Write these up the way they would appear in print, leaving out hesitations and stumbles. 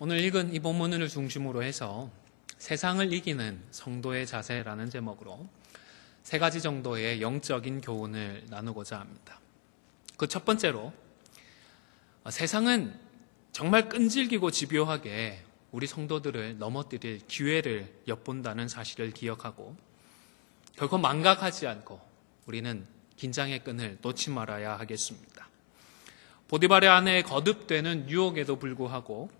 오늘 읽은 이 본문을 중심으로 해서 세상을 이기는 성도의 자세라는 제목으로 세 가지 정도의 영적인 교훈을 나누고자 합니다. 그 첫 번째로, 세상은 정말 끈질기고 집요하게 우리 성도들을 넘어뜨릴 기회를 엿본다는 사실을 기억하고 결코 망각하지 않고 우리는 긴장의 끈을 놓지 말아야 하겠습니다. 보디발의 아내에 거듭되는 유혹에도 불구하고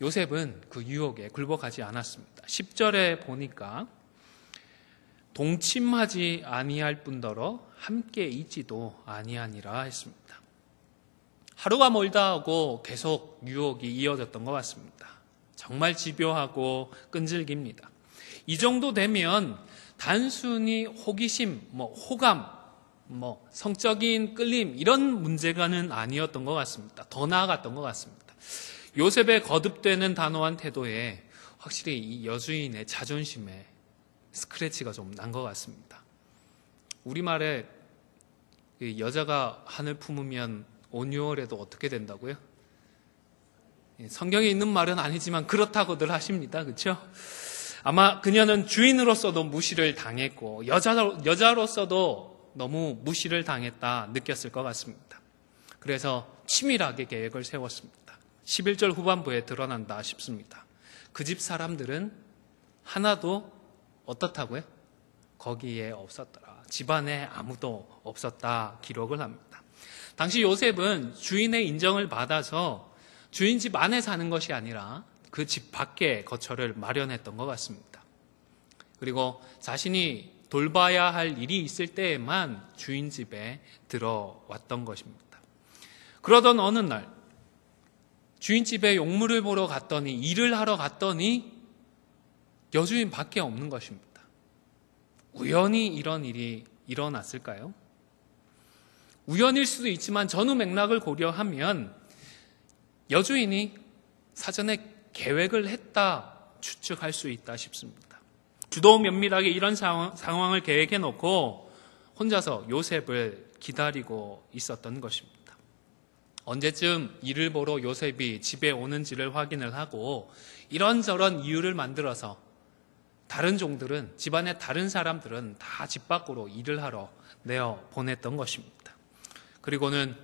요셉은 그 유혹에 굴복하지 않았습니다. 10절에 보니까 동침하지 아니할 뿐더러 함께 있지도 아니하니라 했습니다. 하루가 멀다 하고 계속 유혹이 이어졌던 것 같습니다. 정말 집요하고 끈질깁니다. 이 정도 되면 단순히 호기심, 호감, 성적인 끌림 이런 문제가는 아니었던 것 같습니다. 더 나아갔던 것 같습니다. 요셉의 거듭되는 단호한 태도에 확실히 이 여주인의 자존심에 스크래치가 좀 난 것 같습니다. 우리말에 여자가 한을 품으면 5,6월에도 어떻게 된다고요? 성경에 있는 말은 아니지만 그렇다고들 하십니다. 그렇죠? 아마 그녀는 주인으로서도 무시를 당했고 여자로서도 너무 무시를 당했다 느꼈을 것 같습니다. 그래서 치밀하게 계획을 세웠습니다. 11절 후반부에 드러난다 싶습니다. 그 집 사람들은 하나도 어떻다고요? 거기에 없었더라. 집안에 아무도 없었다 기록을 합니다. 당시 요셉은 주인의 인정을 받아서 주인 집 안에 사는 것이 아니라 그 집 밖에 거처를 마련했던 것 같습니다. 그리고 자신이 돌봐야 할 일이 있을 때에만 주인 집에 들어왔던 것입니다. 그러던 어느 날 주인 집에 용물을 보러 갔더니 일을 하러 갔더니 여주인 밖에 없는 것입니다. 우연히 이런 일이 일어났을까요? 우연일 수도 있지만 전후 맥락을 고려하면 여주인이 사전에 계획을 했다 추측할 수 있다 싶습니다. 주도 면밀하게 이런 상황을 계획해 놓고 혼자서 요셉을 기다리고 있었던 것입니다. 언제쯤 일을 보러 요셉이 집에 오는지를 확인을 하고 이런저런 이유를 만들어서 다른 종들은, 집안의 다른 사람들은 다 집 밖으로 일을 하러 내어 보냈던 것입니다. 그리고는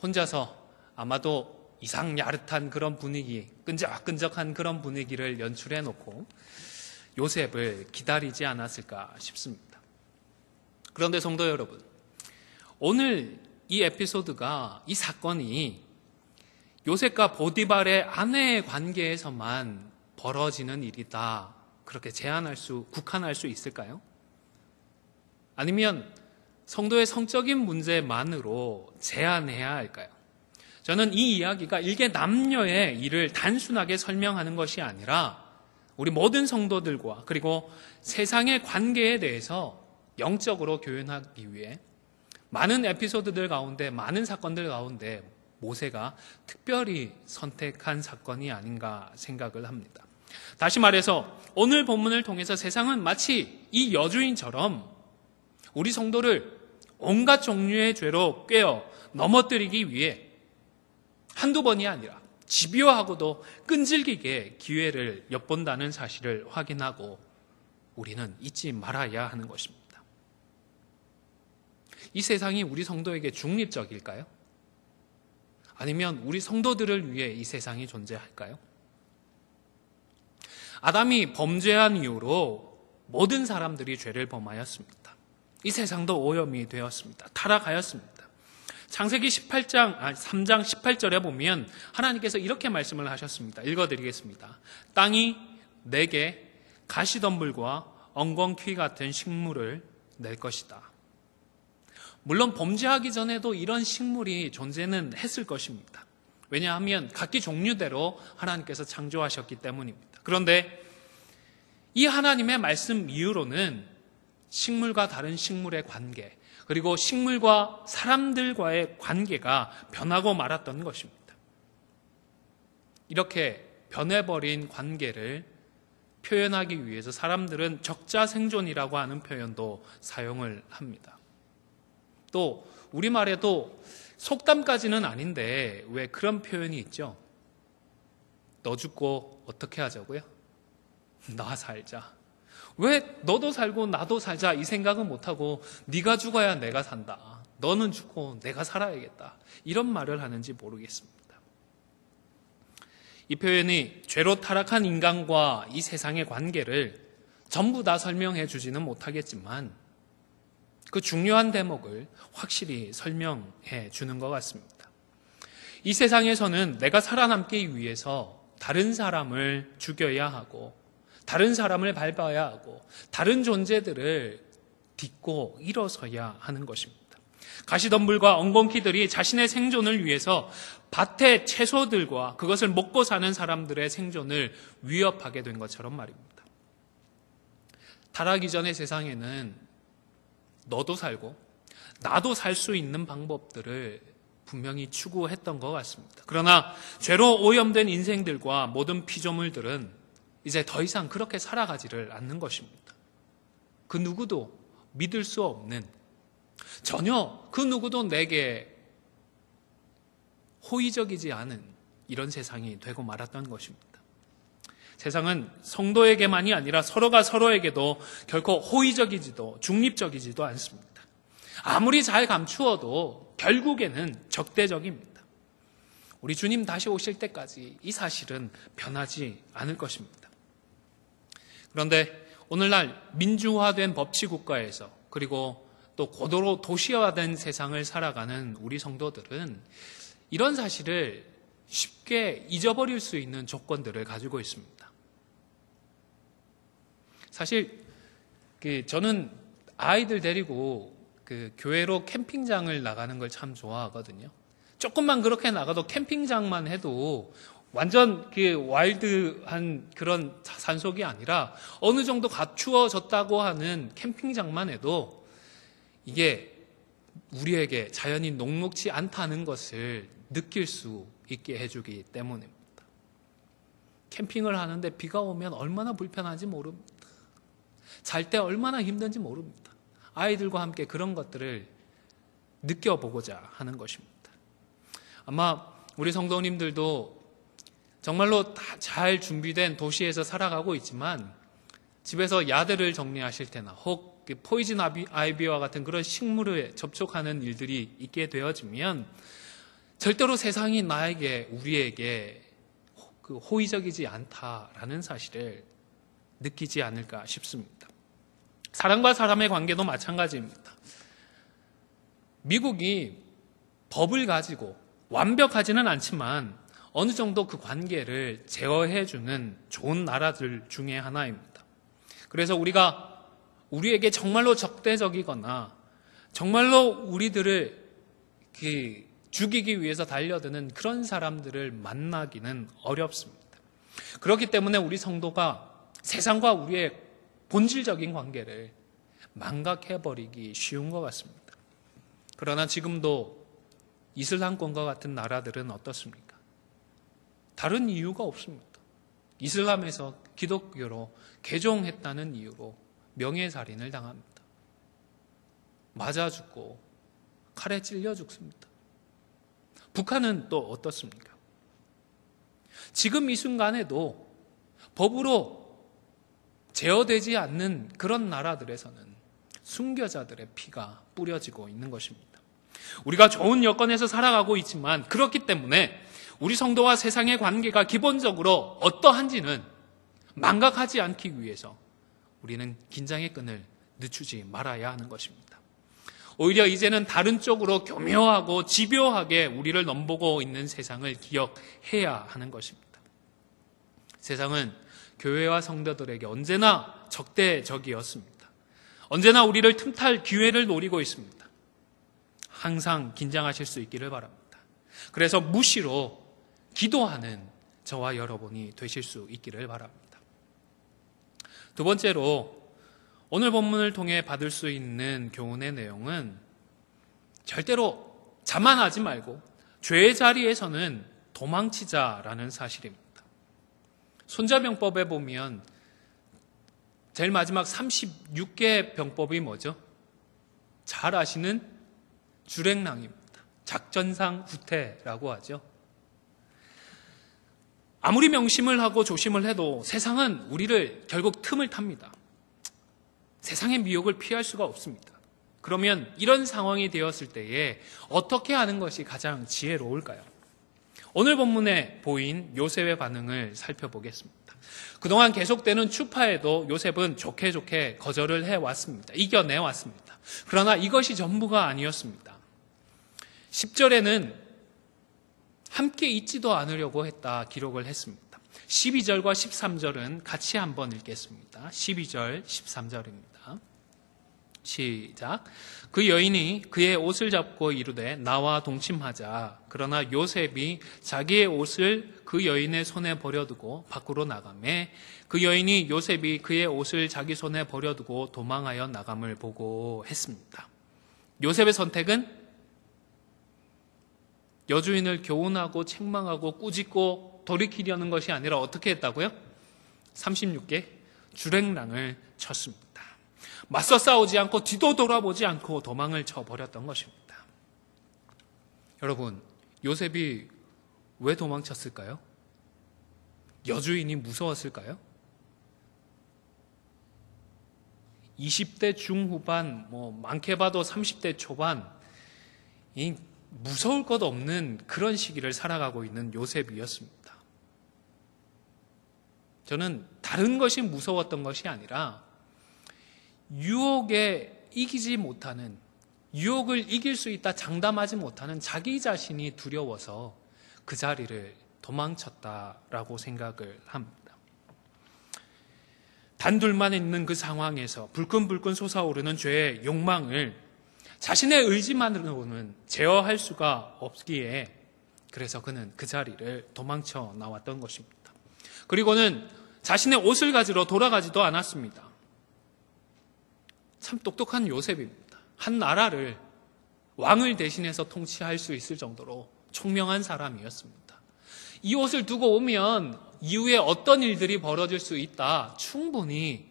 혼자서 아마도 이상 야릇한 그런 분위기, 끈적끈적한 그런 분위기를 연출해 놓고 요셉을 기다리지 않았을까 싶습니다. 그런데 성도 여러분, 오늘 이 에피소드가, 이 사건이 요셉과 보디발의 아내의 관계에서만 벌어지는 일이다, 그렇게 국한할 수 있을까요? 아니면 성도의 성적인 문제만으로 제한해야 할까요? 저는 이 이야기가 일개 남녀의 일을 단순하게 설명하는 것이 아니라 우리 모든 성도들과 그리고 세상의 관계에 대해서 영적으로 교훈하기 위해 많은 에피소드들 가운데, 많은 사건들 가운데 모세가 특별히 선택한 사건이 아닌가 생각을 합니다. 다시 말해서 오늘 본문을 통해서 세상은 마치 이 여주인처럼 우리 성도를 온갖 종류의 죄로 꿰어 넘어뜨리기 위해 한두 번이 아니라 집요하고도 끈질기게 기회를 엿본다는 사실을 확인하고 우리는 잊지 말아야 하는 것입니다. 이 세상이 우리 성도에게 중립적일까요? 아니면 우리 성도들을 위해 이 세상이 존재할까요? 아담이 범죄한 이후로 모든 사람들이 죄를 범하였습니다. 이 세상도 오염이 되었습니다. 타락하였습니다. 창세기 3장 18절에 보면 하나님께서 이렇게 말씀을 하셨습니다. 읽어드리겠습니다. 땅이 내게 가시덤불과 엉겅퀴 같은 식물을 낼 것이다. 물론 범죄하기 전에도 이런 식물이 존재는 했을 것입니다. 왜냐하면 각기 종류대로 하나님께서 창조하셨기 때문입니다. 그런데 이 하나님의 말씀 이후로는 식물과 다른 식물의 관계, 그리고 식물과 사람들과의 관계가 변하고 말았던 것입니다. 이렇게 변해버린 관계를 표현하기 위해서 사람들은 적자생존이라고 하는 표현도 사용을 합니다. 또 우리말에도 속담까지는 아닌데 왜 그런 표현이 있죠? 너 죽고 어떻게 하자고요? 나 살자. 왜 너도 살고 나도 살자 이 생각은 못하고 네가 죽어야 내가 산다. 너는 죽고 내가 살아야겠다. 이런 말을 하는지 모르겠습니다. 이 표현이 죄로 타락한 인간과 이 세상의 관계를 전부 다 설명해 주지는 못하겠지만 그 중요한 대목을 확실히 설명해 주는 것 같습니다. 이 세상에서는 내가 살아남기 위해서 다른 사람을 죽여야 하고 다른 사람을 밟아야 하고 다른 존재들을 딛고 일어서야 하는 것입니다. 가시덤불과 엉겅퀴들이 자신의 생존을 위해서 밭의 채소들과 그것을 먹고 사는 사람들의 생존을 위협하게 된 것처럼 말입니다. 타락 이전의 세상에는 너도 살고 나도 살 수 있는 방법들을 분명히 추구했던 것 같습니다. 그러나 죄로 오염된 인생들과 모든 피조물들은 이제 더 이상 그렇게 살아가지를 않는 것입니다. 그 누구도 믿을 수 없는, 전혀 그 누구도 내게 호의적이지 않은 이런 세상이 되고 말았던 것입니다. 세상은 성도에게만이 아니라 서로가 서로에게도 결코 호의적이지도 중립적이지도 않습니다. 아무리 잘 감추어도 결국에는 적대적입니다. 우리 주님 다시 오실 때까지 이 사실은 변하지 않을 것입니다. 그런데 오늘날 민주화된 법치국가에서 그리고 또 고도로 도시화된 세상을 살아가는 우리 성도들은 이런 사실을 쉽게 잊어버릴 수 있는 조건들을 가지고 있습니다. 사실 저는 아이들 데리고 교회로 캠핑장을 나가는 걸 참 좋아하거든요. 조금만 그렇게 나가도 캠핑장만 해도 완전 와일드한 그런 산속이 아니라 어느 정도 갖추어졌다고 하는 캠핑장만 해도 이게 우리에게 자연이 녹록지 않다는 것을 느낄 수 있게 해주기 때문입니다. 캠핑을 하는데 비가 오면 얼마나 불편한지 모릅니다. 잘 때 얼마나 힘든지 모릅니다. 아이들과 함께 그런 것들을 느껴보고자 하는 것입니다. 아마 우리 성도님들도 정말로 다 잘 준비된 도시에서 살아가고 있지만 집에서 야들을 정리하실 때나 혹 포이즌 아이비와 같은 그런 식물에 접촉하는 일들이 있게 되어지면 절대로 세상이 나에게 우리에게 호의적이지 않다라는 사실을 느끼지 않을까 싶습니다. 사람과 사람의 관계도 마찬가지입니다. 미국이 법을 가지고 완벽하지는 않지만 어느 정도 그 관계를 제어해주는 좋은 나라들 중에 하나입니다. 그래서 우리에게 정말로 적대적이거나 정말로 우리들을 죽이기 위해서 달려드는 그런 사람들을 만나기는 어렵습니다. 그렇기 때문에 우리 성도가 세상과 우리의 본질적인 관계를 망각해버리기 쉬운 것 같습니다. 그러나 지금도 이슬람권과 같은 나라들은 어떻습니까? 다른 이유가 없습니다. 이슬람에서 기독교로 개종했다는 이유로 명예살인을 당합니다. 맞아 죽고 칼에 찔려 죽습니다. 북한은 또 어떻습니까? 지금 이 순간에도 법으로 제어되지 않는 그런 나라들에서는 순교자들의 피가 뿌려지고 있는 것입니다. 우리가 좋은 여건에서 살아가고 있지만 그렇기 때문에 우리 성도와 세상의 관계가 기본적으로 어떠한지는 망각하지 않기 위해서 우리는 긴장의 끈을 늦추지 말아야 하는 것입니다. 오히려 이제는 다른 쪽으로 교묘하고 집요하게 우리를 넘보고 있는 세상을 기억해야 하는 것입니다. 세상은 교회와 성도들에게 언제나 적대적이었습니다. 언제나 우리를 틈탈 기회를 노리고 있습니다. 항상 긴장하실 수 있기를 바랍니다. 그래서 무시로 기도하는 저와 여러분이 되실 수 있기를 바랍니다. 두 번째로 오늘 본문을 통해 받을 수 있는 교훈의 내용은 절대로 자만하지 말고 죄의 자리에서는 도망치자라는 사실입니다. 손자병법에 보면 제일 마지막 36개 병법이 뭐죠? 잘 아시는 주랭랑입니다. 작전상 후퇴라고 하죠. 아무리 명심을 하고 조심을 해도 세상은 우리를 결국 틈을 탑니다. 세상의 미혹을 피할 수가 없습니다. 그러면 이런 상황이 되었을 때에 어떻게 하는 것이 가장 지혜로울까요? 오늘 본문에 보인 요셉의 반응을 살펴보겠습니다. 그동안 계속되는 추파에도 요셉은 좋게 좋게 거절을 해왔습니다. 이겨내왔습니다. 그러나 이것이 전부가 아니었습니다. 10절에는 함께 있지도 않으려고 했다 기록을 했습니다. 12절과 13절은 같이 한번 읽겠습니다. 12절, 13절입니다. 시작. 그 여인이 그의 옷을 잡고 이르되 나와 동침하자. 그러나 요셉이 자기의 옷을 그 여인의 손에 버려두고 밖으로 나가매 그 여인이 요셉이 그의 옷을 자기 손에 버려두고 도망하여 나감을 보고 했습니다. 요셉의 선택은 여주인을 교훈하고 책망하고 꾸짖고 돌이키려는 것이 아니라 어떻게 했다고요? 36개 주랭랑을 쳤습니다. 맞서 싸우지 않고 뒤도 돌아보지 않고 도망을 쳐버렸던 것입니다. 여러분, 요셉이 왜 도망쳤을까요? 여주인이 무서웠을까요? 20대 중후반, 많게 봐도 30대 초반, 이 무서울 것 없는 그런 시기를 살아가고 있는 요셉이었습니다. 저는 다른 것이 무서웠던 것이 아니라 유혹에 이기지 못하는, 유혹을 이길 수 있다 장담하지 못하는 자기 자신이 두려워서 그 자리를 도망쳤다라고 생각을 합니다. 단둘만 있는 그 상황에서 불끈불끈 솟아오르는 죄의 욕망을 자신의 의지만으로는 제어할 수가 없기에 그래서 그는 그 자리를 도망쳐 나왔던 것입니다. 그리고는 자신의 옷을 가지러 돌아가지도 않았습니다. 참 똑똑한 요셉입니다. 한 나라를 왕을 대신해서 통치할 수 있을 정도로 총명한 사람이었습니다. 이 옷을 두고 오면 이후에 어떤 일들이 벌어질 수 있다 충분히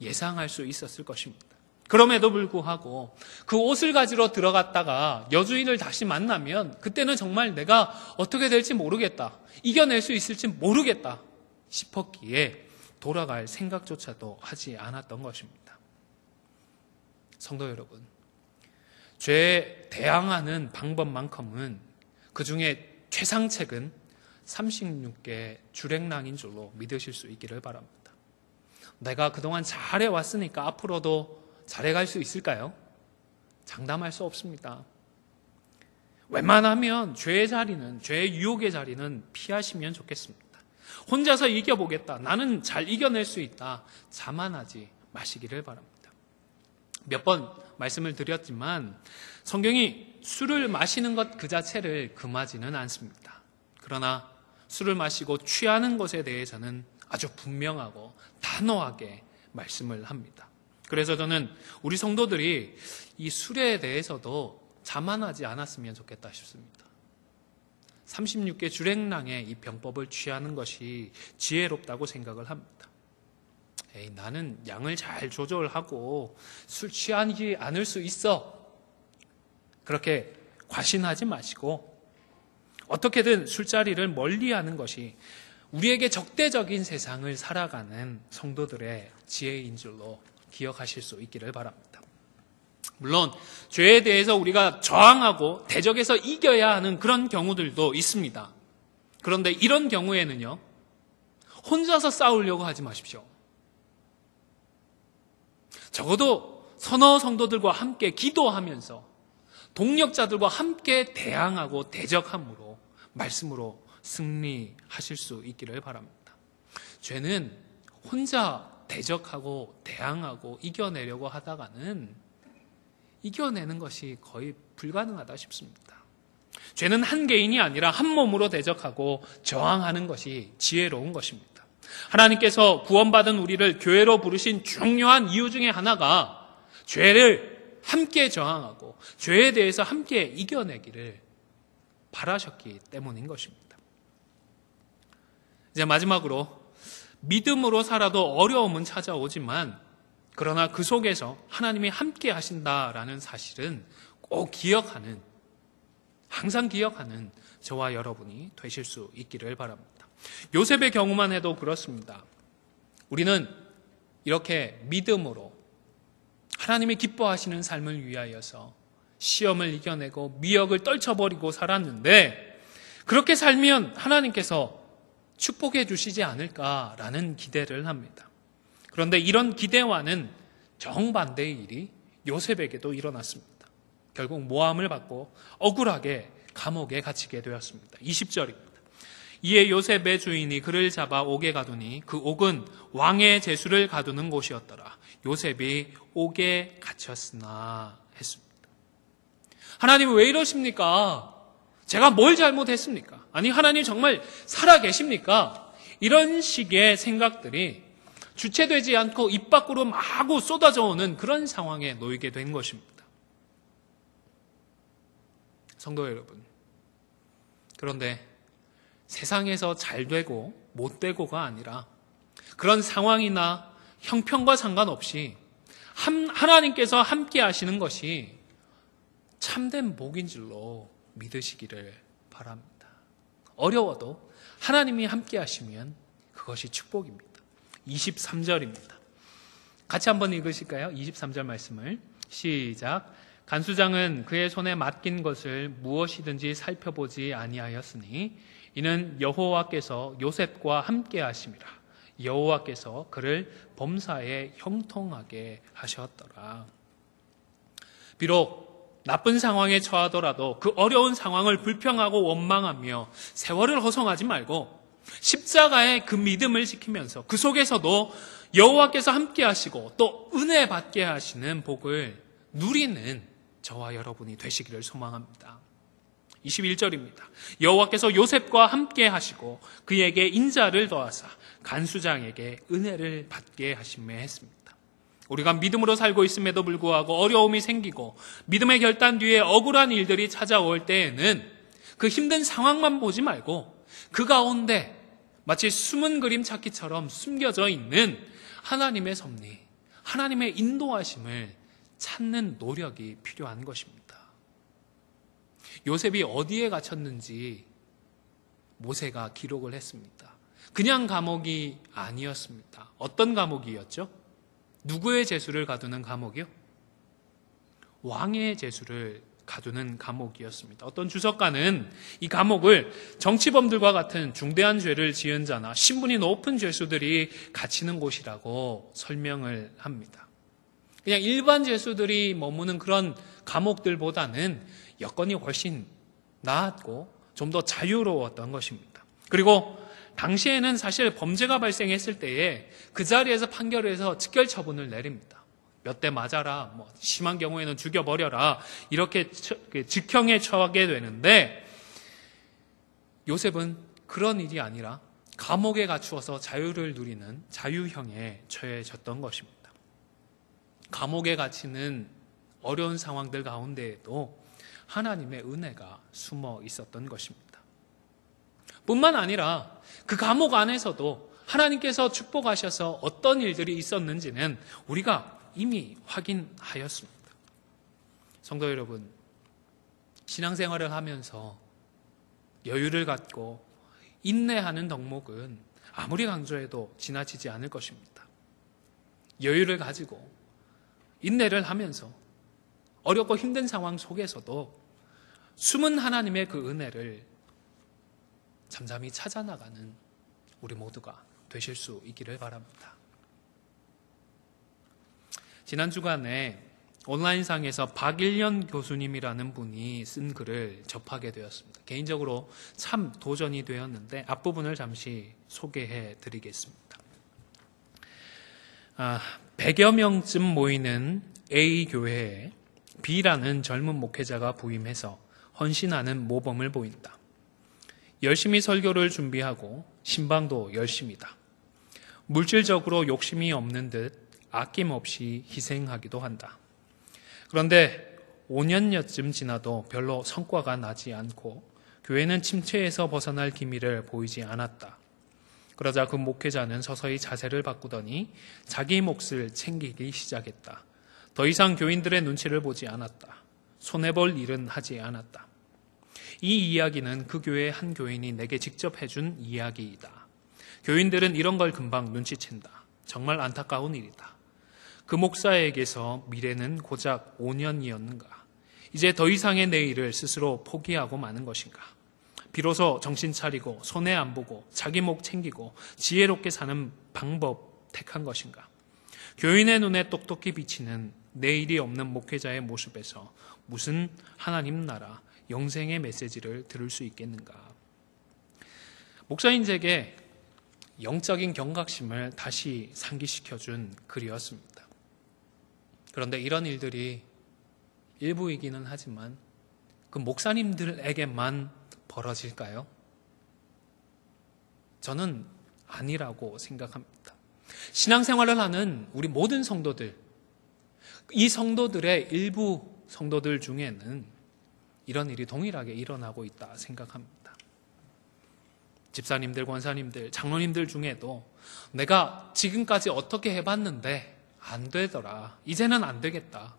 예상할 수 있었을 것입니다. 그럼에도 불구하고 그 옷을 가지러 들어갔다가 여주인을 다시 만나면 그때는 정말 내가 어떻게 될지 모르겠다, 이겨낼 수 있을지 모르겠다 싶었기에 돌아갈 생각조차도 하지 않았던 것입니다. 성도 여러분, 죄에 대항하는 방법만큼은 그 중에 최상책은 36개 주랭랑인 줄로 믿으실 수 있기를 바랍니다. 내가 그동안 잘해왔으니까 앞으로도 잘해갈 수 있을까요? 장담할 수 없습니다. 웬만하면 죄의 자리는, 죄의 유혹의 자리는 피하시면 좋겠습니다. 혼자서 이겨보겠다, 나는 잘 이겨낼 수 있다, 자만하지 마시기를 바랍니다. 몇 번 말씀을 드렸지만 성경이 술을 마시는 것 그 자체를 금하지는 않습니다. 그러나 술을 마시고 취하는 것에 대해서는 아주 분명하고 단호하게 말씀을 합니다. 그래서 저는 우리 성도들이 이 술에 대해서도 자만하지 않았으면 좋겠다 싶습니다. 36개 주랭랑의 이 병법을 취하는 것이 지혜롭다고 생각을 합니다. 나는 양을 잘 조절하고 술 취하지 않을 수 있어, 그렇게 과신하지 마시고 어떻게든 술자리를 멀리하는 것이 우리에게 적대적인 세상을 살아가는 성도들의 지혜인 줄로 기억하실 수 있기를 바랍니다. 물론 죄에 대해서 우리가 저항하고 대적해서 이겨야 하는 그런 경우들도 있습니다. 그런데 이런 경우에는요, 혼자서 싸우려고 하지 마십시오. 적어도 서너 성도들과 함께 기도하면서 동력자들과 함께 대항하고 대적함으로 말씀으로 승리하실 수 있기를 바랍니다. 죄는 혼자 대적하고 대항하고 이겨내려고 하다가는 이겨내는 것이 거의 불가능하다 싶습니다. 죄는 한 개인이 아니라 한 몸으로 대적하고 저항하는 것이 지혜로운 것입니다. 하나님께서 구원받은 우리를 교회로 부르신 중요한 이유 중에 하나가 죄를 함께 저항하고 죄에 대해서 함께 이겨내기를 바라셨기 때문인 것입니다. 이제 마지막으로 믿음으로 살아도 어려움은 찾아오지만 그러나 그 속에서 하나님이 함께 하신다라는 사실은 꼭 기억하는, 항상 기억하는 저와 여러분이 되실 수 있기를 바랍니다. 요셉의 경우만 해도 그렇습니다. 우리는 이렇게 믿음으로 하나님이 기뻐하시는 삶을 위하여서 시험을 이겨내고 미역을 떨쳐버리고 살았는데, 그렇게 살면 하나님께서 축복해 주시지 않을까라는 기대를 합니다. 그런데 이런 기대와는 정반대의 일이 요셉에게도 일어났습니다. 결국 모함을 받고 억울하게 감옥에 갇히게 되었습니다. 20절입니다. 이에 요셉의 주인이 그를 잡아 옥에 가두니 그 옥은 왕의 제수를 가두는 곳이었더라. 요셉이 옥에 갇혔으나 했습니다. 하나님 왜 이러십니까? 제가 뭘 잘못했습니까? 아니, 하나님 정말 살아계십니까? 이런 식의 생각들이 주체되지 않고 입 밖으로 마구 쏟아져 오는 그런 상황에 놓이게 된 것입니다. 성도 여러분, 그런데 세상에서 잘 되고 못 되고가 아니라 그런 상황이나 형편과 상관없이 하나님께서 함께 하시는 것이 참된 복인 줄로 믿으시기를 바랍니다. 어려워도 하나님이 함께 하시면 그것이 축복입니다. 23절입니다. 같이 한번 읽으실까요? 23절 말씀을. 시작. 간수장은 그의 손에 맡긴 것을 무엇이든지 살펴보지 아니하였으니 이는 여호와께서 요셉과 함께 하심이라. 여호와께서 그를 범사에 형통하게 하셨더라. 비록 나쁜 상황에 처하더라도 그 어려운 상황을 불평하고 원망하며 세월을 허송하지 말고 십자가의 그 믿음을 지키면서 그 속에서도 여호와께서 함께 하시고 또 은혜 받게 하시는 복을 누리는 저와 여러분이 되시기를 소망합니다. 21절입니다. 여호와께서 요셉과 함께 하시고 그에게 인자를 더하사 간수장에게 은혜를 받게 하심에 했습니다. 우리가 믿음으로 살고 있음에도 불구하고 어려움이 생기고 믿음의 결단 뒤에 억울한 일들이 찾아올 때에는 그 힘든 상황만 보지 말고 그 가운데 마치 숨은 그림 찾기처럼 숨겨져 있는 하나님의 섭리, 하나님의 인도하심을 찾는 노력이 필요한 것입니다. 요셉이 어디에 갇혔는지 모세가 기록을 했습니다. 그냥 감옥이 아니었습니다. 어떤 감옥이었죠? 누구의 제수를 가두는 감옥이요? 왕의 제수를 가두는 감옥이었습니다. 어떤 주석가는 이 감옥을 정치범들과 같은 중대한 죄를 지은 자나 신분이 높은 죄수들이 갇히는 곳이라고 설명을 합니다. 그냥 일반 죄수들이 머무는 그런 감옥들보다는 여건이 훨씬 나았고 좀 더 자유로웠던 것입니다. 그리고 당시에는 사실 범죄가 발생했을 때에 그 자리에서 판결을 해서 직결 처분을 내립니다. 몇 대 맞아라, 심한 경우에는 죽여버려라, 이렇게 직형에 처하게 되는데 요셉은 그런 일이 아니라 감옥에 갇히어서 자유를 누리는 자유형에 처해졌던 것입니다. 감옥에 갇히는 어려운 상황들 가운데에도 하나님의 은혜가 숨어 있었던 것입니다. 뿐만 아니라 그 감옥 안에서도 하나님께서 축복하셔서 어떤 일들이 있었는지는 우리가 이미 확인하였습니다. 성도 여러분, 신앙생활을 하면서 여유를 갖고 인내하는 덕목은 아무리 강조해도 지나치지 않을 것입니다. 여유를 가지고 인내를 하면서 어렵고 힘든 상황 속에서도 숨은 하나님의 그 은혜를 잠잠히 찾아나가는 우리 모두가 되실 수 있기를 바랍니다. 지난 주간에 온라인상에서 박일련 교수님이라는 분이 쓴 글을 접하게 되었습니다. 개인적으로 참 도전이 되었는데 앞부분을 잠시 소개해 드리겠습니다. 100여 명쯤 모이는 A 교회에 B라는 젊은 목회자가 부임해서 헌신하는 모범을 보인다. 열심히 설교를 준비하고 신방도 열심이다. 물질적으로 욕심이 없는 듯 아낌없이 희생하기도 한다. 그런데 5년여쯤 지나도 별로 성과가 나지 않고 교회는 침체에서 벗어날 기미를 보이지 않았다. 그러자 그 목회자는 서서히 자세를 바꾸더니 자기 몫을 챙기기 시작했다. 더 이상 교인들의 눈치를 보지 않았다. 손해볼 일은 하지 않았다. 이 이야기는 그 교회의 한 교인이 내게 직접 해준 이야기이다. 교인들은 이런 걸 금방 눈치챈다. 정말 안타까운 일이다. 그 목사에게서 미래는 고작 5년이었는가? 이제 더 이상의 내 일을 스스로 포기하고 마는 것인가? 비로소 정신 차리고 손해 안 보고 자기 목 챙기고 지혜롭게 사는 방법 택한 것인가? 교인의 눈에 똑똑히 비치는 내일이 없는 목회자의 모습에서 무슨 하나님 나라 영생의 메시지를 들을 수 있겠는가? 목사인에게 영적인 경각심을 다시 상기시켜준 글이었습니다. 그런데 이런 일들이 일부이기는 하지만 그 목사님들에게만 벌어질까요? 저는 아니라고 생각합니다. 신앙생활을 하는 우리 모든 성도들, 이 성도들의 일부 성도들 중에는 이런 일이 동일하게 일어나고 있다 생각합니다. 집사님들, 권사님들, 장로님들 중에도 내가 지금까지 어떻게 해봤는데 안 되더라. 이제는 안 되겠다.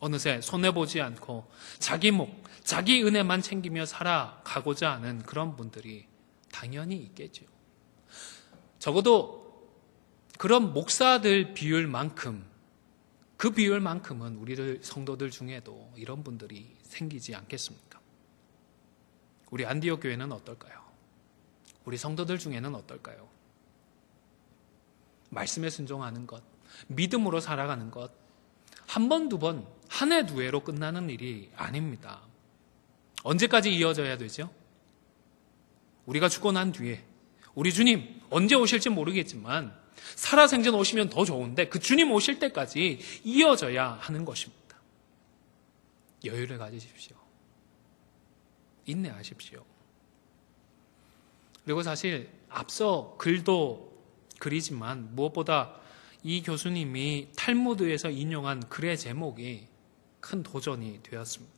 어느새 손해보지 않고 자기 목, 자기 은혜만 챙기며 살아가고자 하는 그런 분들이 당연히 있겠죠. 적어도 그런 목사들 비율만큼, 그 비율만큼은 우리들 성도들 중에도 이런 분들이 생기지 않겠습니까? 우리 안디옥 교회는 어떨까요? 우리 성도들 중에는 어떨까요? 말씀에 순종하는 것, 믿음으로 살아가는 것, 한 번, 두 번, 한 해, 두 해로 끝나는 일이 아닙니다. 언제까지 이어져야 되죠? 우리가 죽고 난 뒤에 우리 주님 언제 오실지 모르겠지만 살아생전 오시면 더 좋은데 그 주님 오실 때까지 이어져야 하는 것입니다. 여유를 가지십시오. 인내하십시오. 그리고 사실 앞서 글도 글이지만 무엇보다 이 교수님이 탈무드에서 인용한 글의 제목이 큰 도전이 되었습니다.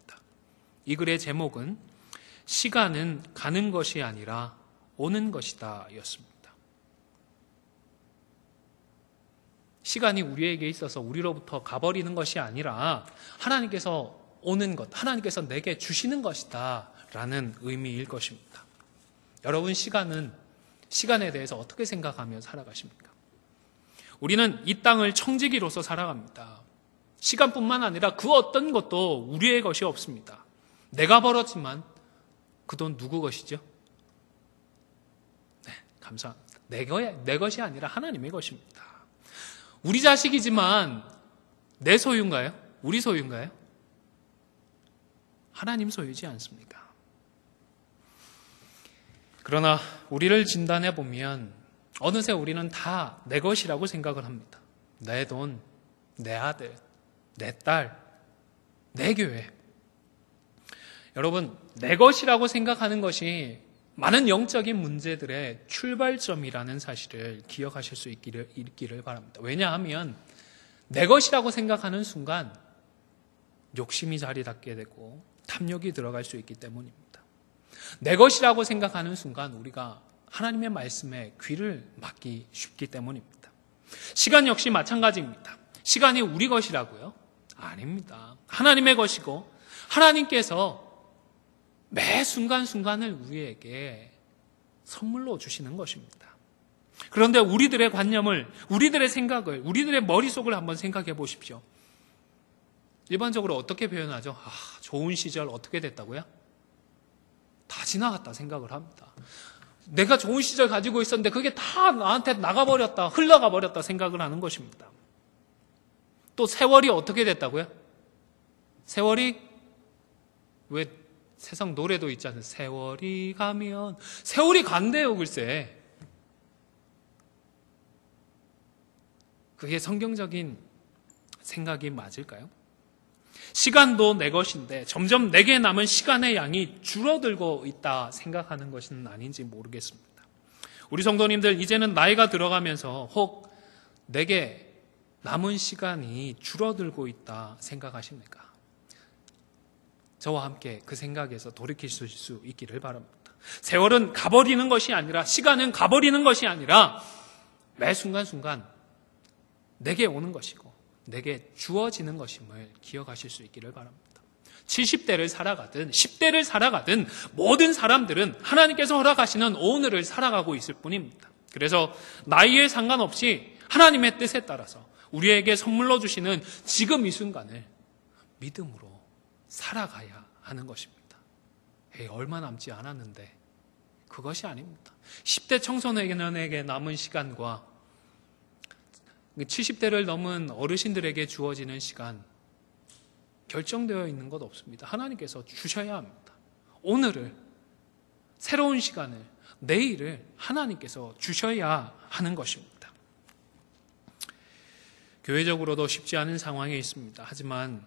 이 글의 제목은 시간은 가는 것이 아니라 오는 것이다 였습니다. 시간이 우리에게 있어서 우리로부터 가버리는 것이 아니라 하나님께서 오는 것, 하나님께서 내게 주시는 것이다 라는 의미일 것입니다. 여러분, 시간에 대해서 어떻게 생각하며 살아가십니까? 우리는 이 땅을 청지기로서 살아갑니다. 시간뿐만 아니라 그 어떤 것도 우리의 것이 없습니다. 내가 벌었지만 그 돈 누구 것이죠? 네, 감사합니다. 내 것이 아니라 하나님의 것입니다. 우리 자식이지만 내 소유인가요? 우리 소유인가요? 하나님 소유지 않습니까? 그러나 우리를 진단해 보면 어느새 우리는 다 내 것이라고 생각을 합니다. 내 돈, 내 아들, 내 딸, 내 교회. 여러분, 내 것이라고 생각하는 것이 많은 영적인 문제들의 출발점이라는 사실을 기억하실 수 있기를 바랍니다. 왜냐하면 내 것이라고 생각하는 순간 욕심이 자리 잡게 되고 탐욕이 들어갈 수 있기 때문입니다. 내 것이라고 생각하는 순간 우리가 하나님의 말씀에 귀를 막기 쉽기 때문입니다. 시간 역시 마찬가지입니다. 시간이 우리 것이라고요? 아닙니다. 하나님의 것이고 하나님께서 매 순간순간을 우리에게 선물로 주시는 것입니다. 그런데 우리들의 관념을, 우리들의 생각을, 우리들의 머릿속을 한번 생각해 보십시오. 일반적으로 어떻게 표현하죠? 좋은 시절 어떻게 됐다고요? 다 지나갔다 생각을 합니다. 내가 좋은 시절 가지고 있었는데 그게 다 나한테 나가버렸다, 흘러가 버렸다 생각을 하는 것입니다. 또 세월이 어떻게 됐다고요? 세월이 왜 세상 노래도 있잖아요. 세월이 가면 세월이 간대요. 글쎄 그게 성경적인 생각이 맞을까요? 시간도 내 것인데 점점 내게 남은 시간의 양이 줄어들고 있다 생각하는 것은 아닌지 모르겠습니다. 우리 성도님들 이제는 나이가 들어가면서 혹 내게 남은 시간이 줄어들고 있다 생각하십니까? 저와 함께 그 생각에서 돌이키실 수 있기를 바랍니다. 세월은 가버리는 것이 아니라, 시간은 가버리는 것이 아니라 매 순간순간 내게 오는 것이고 내게 주어지는 것임을 기억하실 수 있기를 바랍니다. 70대를 살아가든 10대를 살아가든 모든 사람들은 하나님께서 허락하시는 오늘을 살아가고 있을 뿐입니다. 그래서 나이에 상관없이 하나님의 뜻에 따라서 우리에게 선물로 주시는 지금 이 순간을 믿음으로 살아가야 하는 것입니다. 얼마 남지 않았는데 그것이 아닙니다. 10대 청소년에게 남은 시간과 70대를 넘은 어르신들에게 주어지는 시간 결정되어 있는 것 없습니다. 하나님께서 주셔야 합니다. 오늘을, 새로운 시간을, 내일을 하나님께서 주셔야 하는 것입니다. 교회적으로도 쉽지 않은 상황에 있습니다. 하지만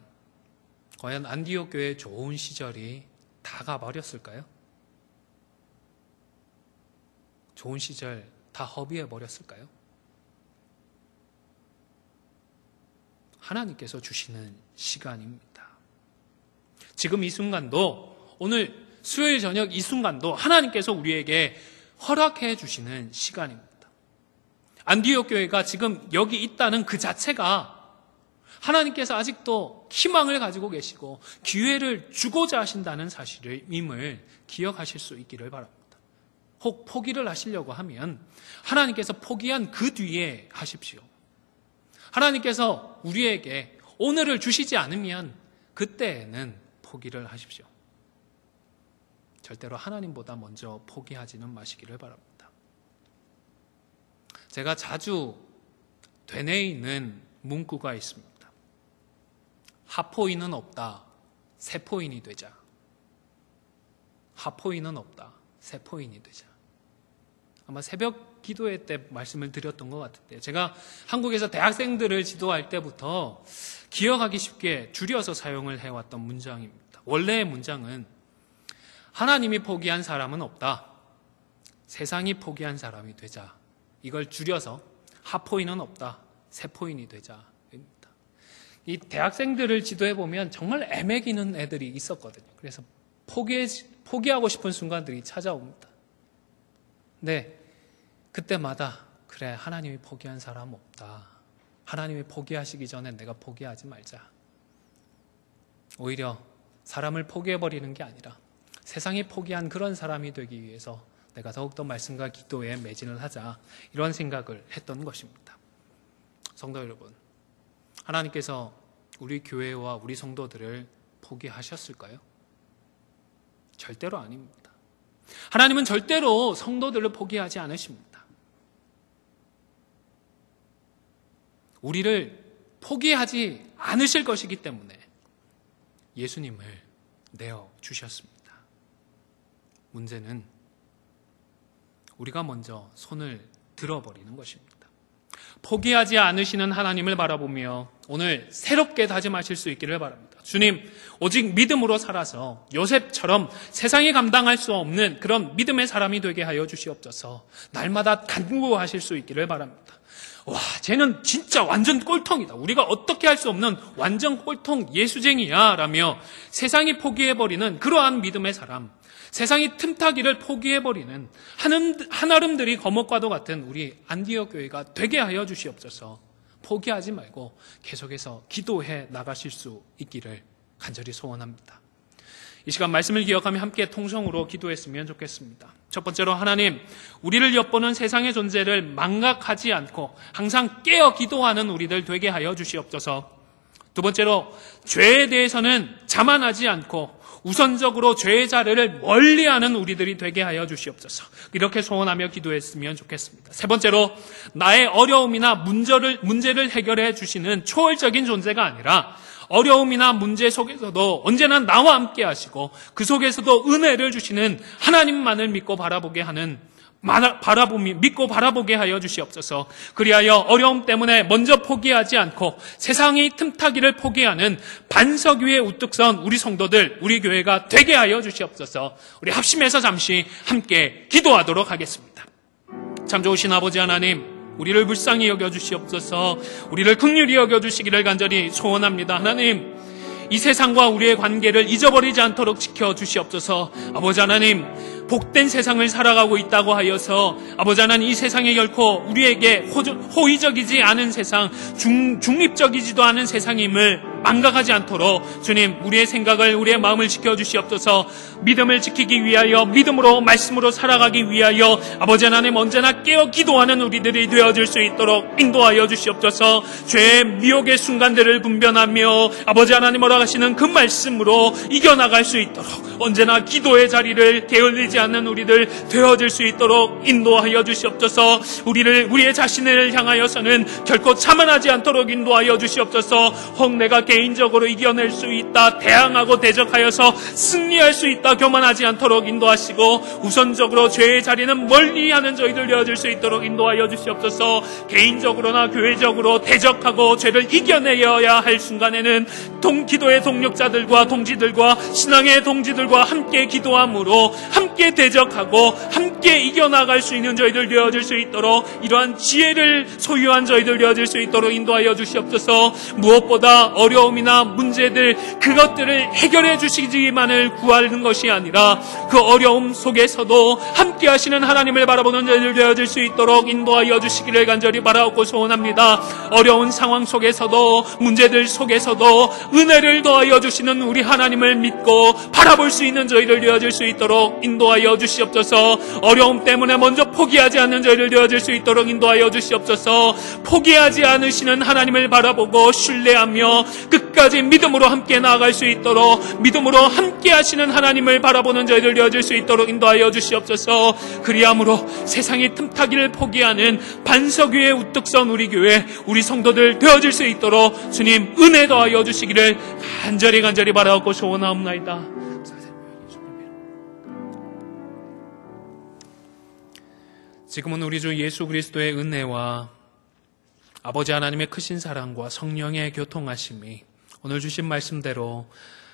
과연 안디옥 교회의 좋은 시절이 다 가버렸을까요? 좋은 시절 다 허비해버렸을까요? 하나님께서 주시는 시간입니다. 지금 이 순간도, 오늘 수요일 저녁 이 순간도 하나님께서 우리에게 허락해 주시는 시간입니다. 안디옥 교회가 지금 여기 있다는 그 자체가 하나님께서 아직도 희망을 가지고 계시고 기회를 주고자 하신다는 사실임을 기억하실 수 있기를 바랍니다. 혹 포기를 하시려고 하면 하나님께서 포기한 그 뒤에 하십시오. 하나님께서 우리에게 오늘을 주시지 않으면 그때에는 포기를 하십시오. 절대로 하나님보다 먼저 포기하지는 마시기를 바랍니다. 제가 자주 되뇌이는 문구가 있습니다. 하포인은 없다, 세포인이 되자. 하포인은 없다, 세포인이 되자. 아마 새벽 기도회 때 말씀을 드렸던 것 같은데, 제가 한국에서 대학생들을 지도할 때부터 기억하기 쉽게 줄여서 사용을 해왔던 문장입니다. 원래의 문장은 하나님이 포기한 사람은 없다, 세상이 포기한 사람이 되자. 이걸 줄여서 하포인은 없다, 세포인이 되자. 이 대학생들을 지도해보면 정말 애매기는 애들이 있었거든요. 그래서 포기하고 싶은 순간들이 찾아옵니다. 근데 그때마다 그래, 하나님이 포기한 사람 없다. 하나님이 포기하시기 전에 내가 포기하지 말자. 오히려 사람을 포기해버리는 게 아니라 세상이 포기한 그런 사람이 되기 위해서 내가 더욱더 말씀과 기도에 매진을 하자, 이런 생각을 했던 것입니다. 성도 여러분, 하나님께서 우리 교회와 우리 성도들을 포기하셨을까요? 절대로 아닙니다. 하나님은 절대로 성도들을 포기하지 않으십니다. 우리를 포기하지 않으실 것이기 때문에 예수님을 내어주셨습니다. 문제는 우리가 먼저 손을 들어버리는 것입니다. 포기하지 않으시는 하나님을 바라보며 오늘 새롭게 다짐하실 수 있기를 바랍니다. 주님, 오직 믿음으로 살아서 요셉처럼 세상이 감당할 수 없는 그런 믿음의 사람이 되게 하여 주시옵소서. 날마다 간구하실 수 있기를 바랍니다. 와, 쟤는 진짜 완전 꼴통이다. 우리가 어떻게 할 수 없는 완전 꼴통 예수쟁이야 라며 세상이 포기해버리는 그러한 믿음의 사람, 세상이 틈타기를 포기해버리는 한아름들이 거목과도 같은 우리 안디옥 교회가 되게 하여 주시옵소서. 포기하지 말고 계속해서 기도해 나가실 수 있기를 간절히 소원합니다. 이 시간 말씀을 기억하며 함께 통성으로 기도했으면 좋겠습니다. 첫 번째로, 하나님, 우리를 엿보는 세상의 존재를 망각하지 않고 항상 깨어 기도하는 우리들 되게 하여 주시옵소서. 두 번째로, 죄에 대해서는 자만하지 않고 우선적으로 죄의 자리를 멀리하는 우리들이 되게 하여 주시옵소서. 이렇게 소원하며 기도했으면 좋겠습니다. 세 번째로, 나의 어려움이나 문제를 해결해 주시는 초월적인 존재가 아니라 어려움이나 문제 속에서도 언제나 나와 함께 하시고 그 속에서도 은혜를 주시는 하나님만을 믿고 바라보게 하여 주시옵소서. 그리하여 어려움 때문에 먼저 포기하지 않고 세상이 틈타기를 포기하는 반석 위에 우뚝 선 우리 성도들, 우리 교회가 되게 하여 주시옵소서. 우리 합심해서 잠시 함께 기도하도록 하겠습니다. 참 좋으신 아버지 하나님, 우리를 불쌍히 여겨주시옵소서. 우리를 긍휼히 여겨주시기를 간절히 소원합니다. 하나님, 이 세상과 우리의 관계를 잊어버리지 않도록 지켜주시옵소서. 아버지 하나님, 복된 세상을 살아가고 있다고 하여서 아버지 하나님, 이 세상에 결코 우리에게 호의적이지 않은 세상, 중립적이지도 않은 세상임을 망각하지 않도록 주님 우리의 생각을 우리의 마음을 지켜주시옵소서. 믿음을 지키기 위하여 믿음으로 말씀으로 살아가기 위하여 아버지 하나님 언제나 깨어 기도하는 우리들이 되어질 수 있도록 인도하여 주시옵소서. 죄의 미혹의 순간들을 분별하며 아버지 하나님 허락하시는 그 말씀으로 이겨나갈 수 있도록 언제나 기도의 자리를 게을리지 않는 우리들 되어질 수 있도록 인도하여 주시옵소서. 우리의 자신을 향하여서는 결코 자만하지 않도록 인도하여 주시옵소서. 혹 내가 개인적으로 이겨낼 수 있다, 대항하고 대적하여서 승리할 수 있다 교만하지 않도록 인도하시고, 우선적으로 죄의 자리는 멀리하는 저희들 되어질 수 있도록 인도하여 주시옵소서. 개인적으로나 교회적으로 대적하고 죄를 이겨내야 할 순간에는 기도의 동력자들과 동지들과 신앙의 동지들과 함께 기도함으로 함께 대적하고 함께 이겨나갈 수 있는 저희들 되어질 수 있도록 이러한 지혜를 소유한 저희들 되어질 수 있도록 인도하여 주시옵소서. 무엇보다 어려움이나 문제들 그것들을 해결해 주시기만을 구하는 것이 아니라 그 어려움 속에서도 함께 하시는 하나님을 바라보는 저희들 되어질 수 있도록 인도하여 주시기를 간절히 바라옵고 소원합니다. 어려운 상황 속에서도 문제들 속에서도 은혜를 더하여 주시는 우리 하나님을 믿고 바라볼 수 있는 저희들 되어질 수 있도록 인도하여 주시옵소서. 어려움 때문에 먼저 포기하지 않는 저희들 되어질 수 있도록 인도하여 주시옵소서. 포기하지 않으시는 하나님을 바라보고 신뢰하며 끝까지 믿음으로 함께 나아갈 수 있도록 믿음으로 함께 하시는 하나님을 바라보는 저희들 되어질 수 있도록 인도하여 주시옵소서. 그리함으로 세상의 틈타기를 포기하는 반석 위에 우뚝 선 우리 교회 우리 성도들 되어질 수 있도록 주님 은혜 더하여 주시기를 간절히 바라옵고 소원하옵나이다. 지금은 우리 주 예수 그리스도의 은혜와 아버지 하나님의 크신 사랑과 성령의 교통하심이 오늘 주신 말씀대로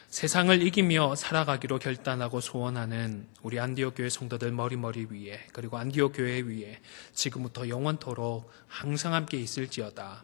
세상을 이기며 살아가기로 결단하고 소원하는 우리 안디옥 교회 성도들 머리 위에, 그리고 안디옥 교회 위에 지금부터 영원토록 항상 함께 있을지어다.